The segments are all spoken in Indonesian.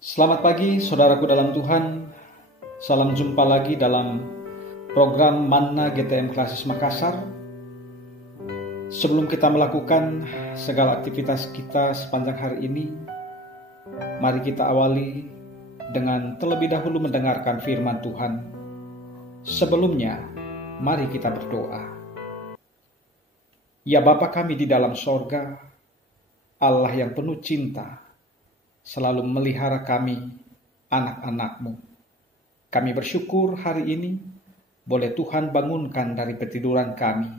Selamat pagi saudaraku dalam Tuhan. Salam jumpa lagi dalam program Manna GTM Klasis Makassar. Sebelum kita melakukan segala aktivitas kita sepanjang hari ini, mari kita awali dengan terlebih dahulu mendengarkan firman Tuhan. Sebelumnya, mari kita berdoa. Ya Bapa kami di dalam sorga, Allah yang penuh cinta, selalu memelihara kami, anak-anak-Mu. Kami bersyukur hari ini boleh Tuhan bangunkan dari petiduran kami.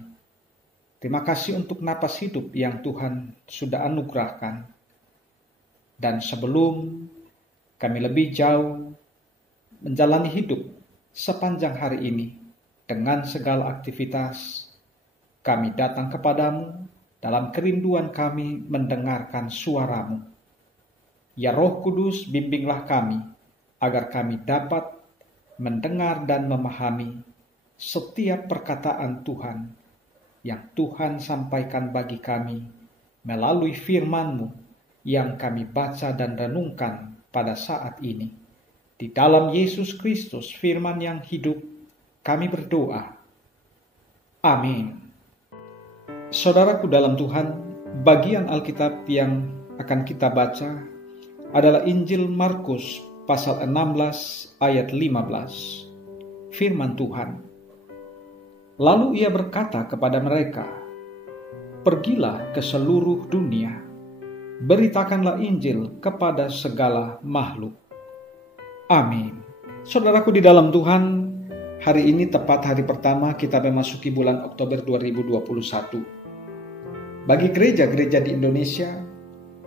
Terima kasih untuk napas hidup yang Tuhan sudah anugerahkan. Dan sebelum kami lebih jauh menjalani hidup sepanjang hari ini dengan segala aktivitas, kami datang kepadamu dalam kerinduan kami mendengarkan suara-Mu. Ya Roh Kudus, bimbinglah kami, agar kami dapat mendengar dan memahami setiap perkataan Tuhan yang Tuhan sampaikan bagi kami melalui firman-Mu yang kami baca dan renungkan pada saat ini. Di dalam Yesus Kristus, firman yang hidup, kami berdoa. Amin. Saudaraku dalam Tuhan, bagian Alkitab yang akan kita baca adalah Injil Markus pasal 16 ayat 15. Firman Tuhan. Lalu ia berkata kepada mereka, "Pergilah ke seluruh dunia, beritakanlah Injil kepada segala makhluk." Amin. Saudaraku di dalam Tuhan, hari ini tepat hari pertama kita memasuki bulan Oktober 2021. Bagi gereja-gereja di Indonesia,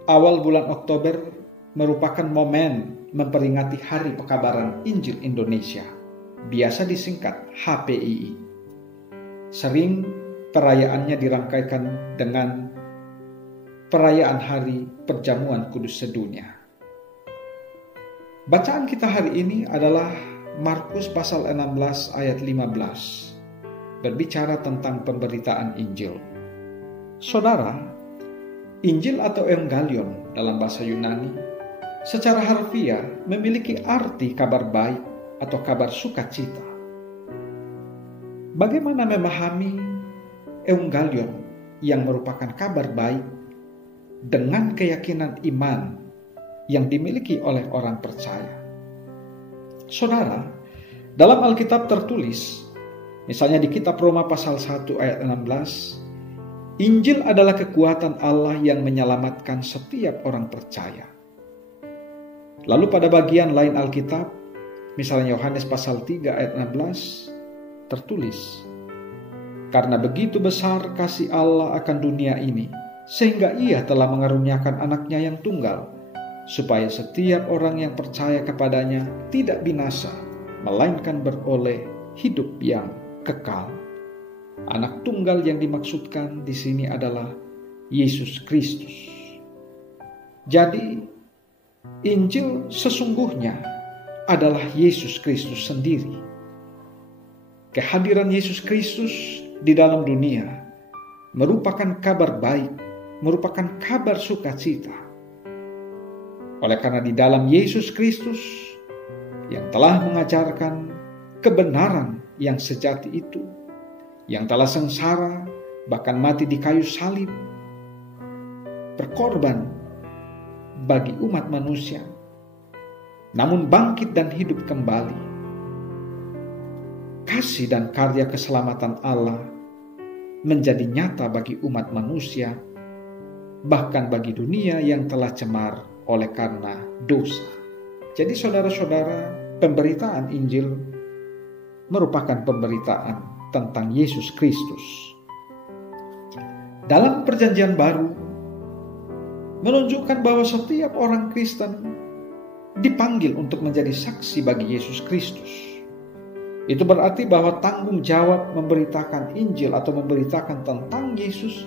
awal bulan Oktober merupakan momen memperingati Hari Pekabaran Injil Indonesia, biasa disingkat HPII. Sering perayaannya dirangkaikan dengan perayaan Hari Perjamuan Kudus Sedunia. Bacaan kita hari ini adalah Markus pasal 16 ayat 15, berbicara tentang pemberitaan Injil. Saudara, Injil atau Evangelion dalam bahasa Yunani secara harfiah memiliki arti kabar baik atau kabar sukacita. Bagaimana memahami Evangelion yang merupakan kabar baik dengan keyakinan iman yang dimiliki oleh orang percaya? Saudara, dalam Alkitab tertulis, misalnya di kitab Roma pasal 1 ayat 16, Injil adalah kekuatan Allah yang menyelamatkan setiap orang percaya. Lalu pada bagian lain Alkitab, misalnya Yohanes pasal 3 ayat 16, tertulis, "Karena begitu besar kasih Allah akan dunia ini, sehingga ia telah mengaruniakan anaknya yang tunggal, supaya setiap orang yang percaya kepadanya tidak binasa, melainkan beroleh hidup yang kekal." Anak tunggal yang dimaksudkan di sini adalah Yesus Kristus. Jadi, Injil sesungguhnya adalah Yesus Kristus sendiri. Kehadiran Yesus Kristus di dalam dunia merupakan kabar baik, merupakan kabar sukacita. Oleh karena di dalam Yesus Kristus yang telah mengajarkan kebenaran yang sejati itu, yang telah sengsara bahkan mati di kayu salib, berkorban bagi umat manusia, namun bangkit dan hidup kembali. Kasih dan karya keselamatan Allah menjadi nyata bagi umat manusia, bahkan bagi dunia yang telah cemar oleh karena dosa. Jadi saudara-saudara, pemberitaan Injil merupakan pemberitaan tentang Yesus Kristus. Dalam Perjanjian Baru menunjukkan bahwa setiap orang Kristen dipanggil untuk menjadi saksi bagi Yesus Kristus. Itu berarti bahwa tanggung jawab memberitakan Injil atau memberitakan tentang Yesus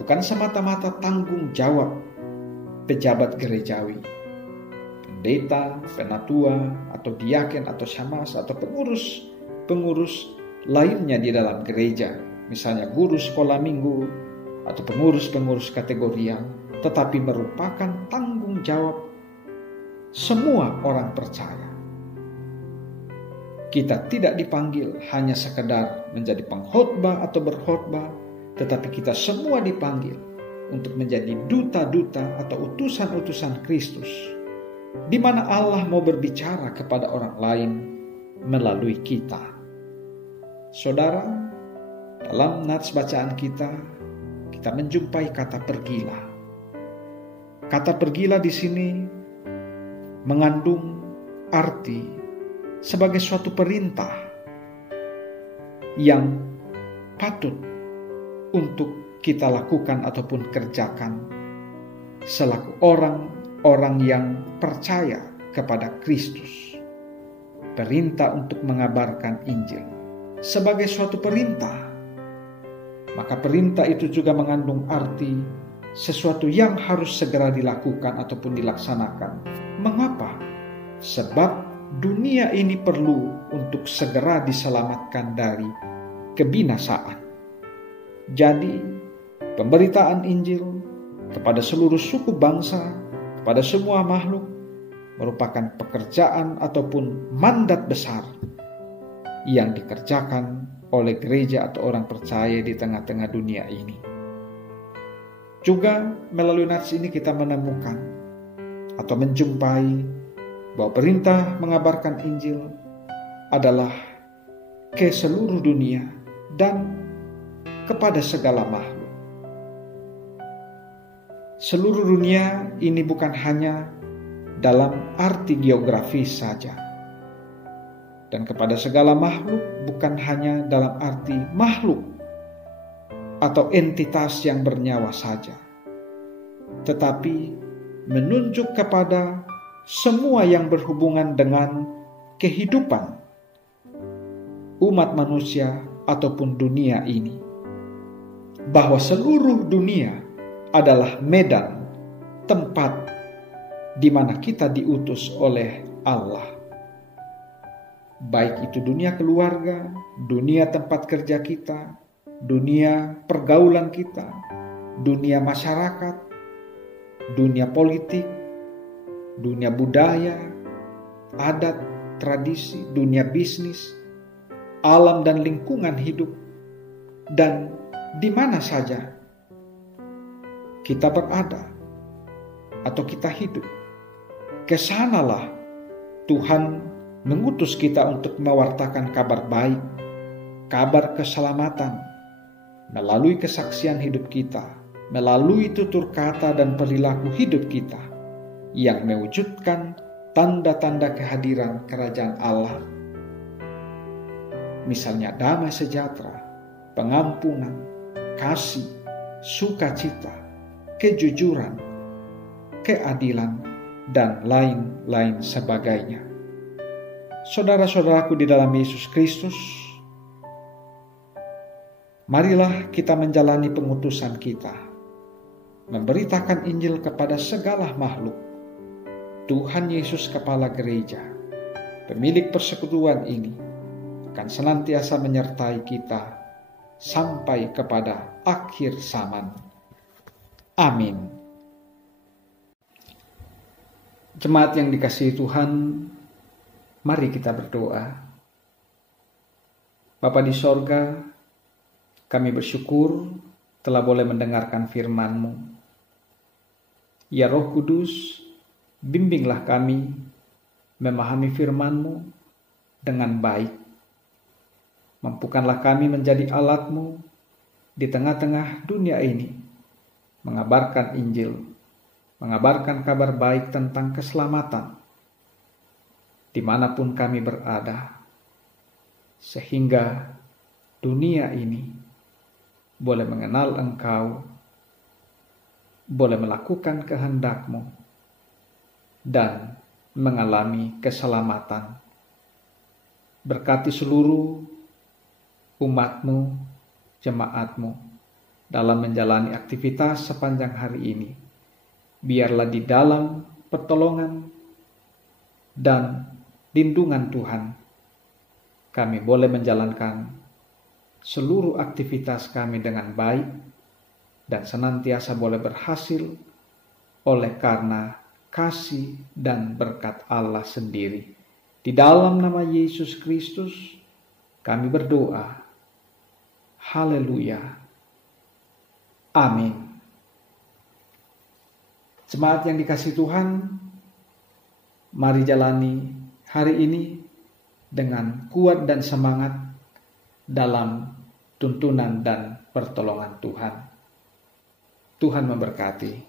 bukan semata-mata tanggung jawab pejabat gerejawi, pendeta, penatua, atau diaken, atau syemasi, atau pengurus lainnya di dalam gereja, misalnya guru sekolah minggu atau pengurus kategorial, tetapi merupakan tanggung jawab semua orang percaya. Kita tidak dipanggil hanya sekedar menjadi pengkhotbah atau berkhotbah, tetapi kita semua dipanggil untuk menjadi duta-duta atau utusan-utusan Kristus, di mana Allah mau berbicara kepada orang lain melalui kita. Saudara, dalam nats bacaan kita menjumpai kata pergilah. Kata pergilah di sini mengandung arti sebagai suatu perintah yang patut untuk kita lakukan ataupun kerjakan selaku orang-orang yang percaya kepada Kristus. Perintah untuk mengabarkan Injil sebagai suatu perintah. Maka perintah itu juga mengandung arti sesuatu yang harus segera dilakukan ataupun dilaksanakan. Mengapa? Sebab dunia ini perlu untuk segera diselamatkan dari kebinasaan. Jadi, pemberitaan Injil kepada seluruh suku bangsa, kepada semua makhluk, merupakan pekerjaan ataupun mandat besar yang dikerjakan oleh gereja atau orang percaya di tengah-tengah dunia ini. Juga melalui nats ini kita menemukan atau menjumpai bahwa perintah mengabarkan Injil adalah ke seluruh dunia dan kepada segala makhluk. Seluruh dunia ini bukan hanya dalam arti geografis saja, dan kepada segala makhluk bukan hanya dalam arti makhluk atau entitas yang bernyawa saja, tetapi menunjuk kepada semua yang berhubungan dengan kehidupan umat manusia ataupun dunia ini, bahwa seluruh dunia adalah medan tempat di mana kita diutus oleh Allah. Baik itu dunia keluarga, dunia tempat kerja kita, dunia pergaulan kita, dunia masyarakat, dunia politik, dunia budaya, adat, tradisi, dunia bisnis, alam dan lingkungan hidup, dan di mana saja kita berada atau kita hidup. Kesanalah Tuhan mengutus kita untuk mewartakan kabar baik, kabar keselamatan, melalui kesaksian hidup kita, melalui tutur kata dan perilaku hidup kita, yang mewujudkan tanda-tanda kehadiran kerajaan Allah. Misalnya damai sejahtera, pengampunan, kasih, sukacita, kejujuran, keadilan, dan lain-lain sebagainya. Saudara-saudaraku di dalam Yesus Kristus, marilah kita menjalani pengutusan kita, memberitakan Injil kepada segala makhluk. Tuhan Yesus Kepala Gereja, pemilik persekutuan ini, akan senantiasa menyertai kita sampai kepada akhir zaman. Amin. Jemaat yang dikasihi Tuhan, mari kita berdoa. Bapa di sorga, kami bersyukur telah boleh mendengarkan firman-Mu. Ya Roh Kudus, bimbinglah kami memahami firman-Mu dengan baik. Mampukanlah kami menjadi alat-Mu di tengah-tengah dunia ini, mengabarkan Injil, mengabarkan kabar baik tentang keselamatan dimanapun kami berada, sehingga dunia ini boleh mengenal Engkau, boleh melakukan kehendak-Mu, dan mengalami keselamatan. Berkati seluruh umat-Mu, jemaat-Mu, dalam menjalani aktivitas sepanjang hari ini. Biarlah di dalam pertolongan dan lindungan Tuhan, kami boleh menjalankan seluruh aktivitas kami dengan baik dan senantiasa boleh berhasil oleh karena kasih dan berkat Allah sendiri. Di dalam nama Yesus Kristus kami berdoa. Haleluya. Amin. Jemaat yang dikasihi Tuhan, mari jalani hari ini dengan kuat dan semangat dalam tuntunan dan pertolongan Tuhan. Tuhan memberkati.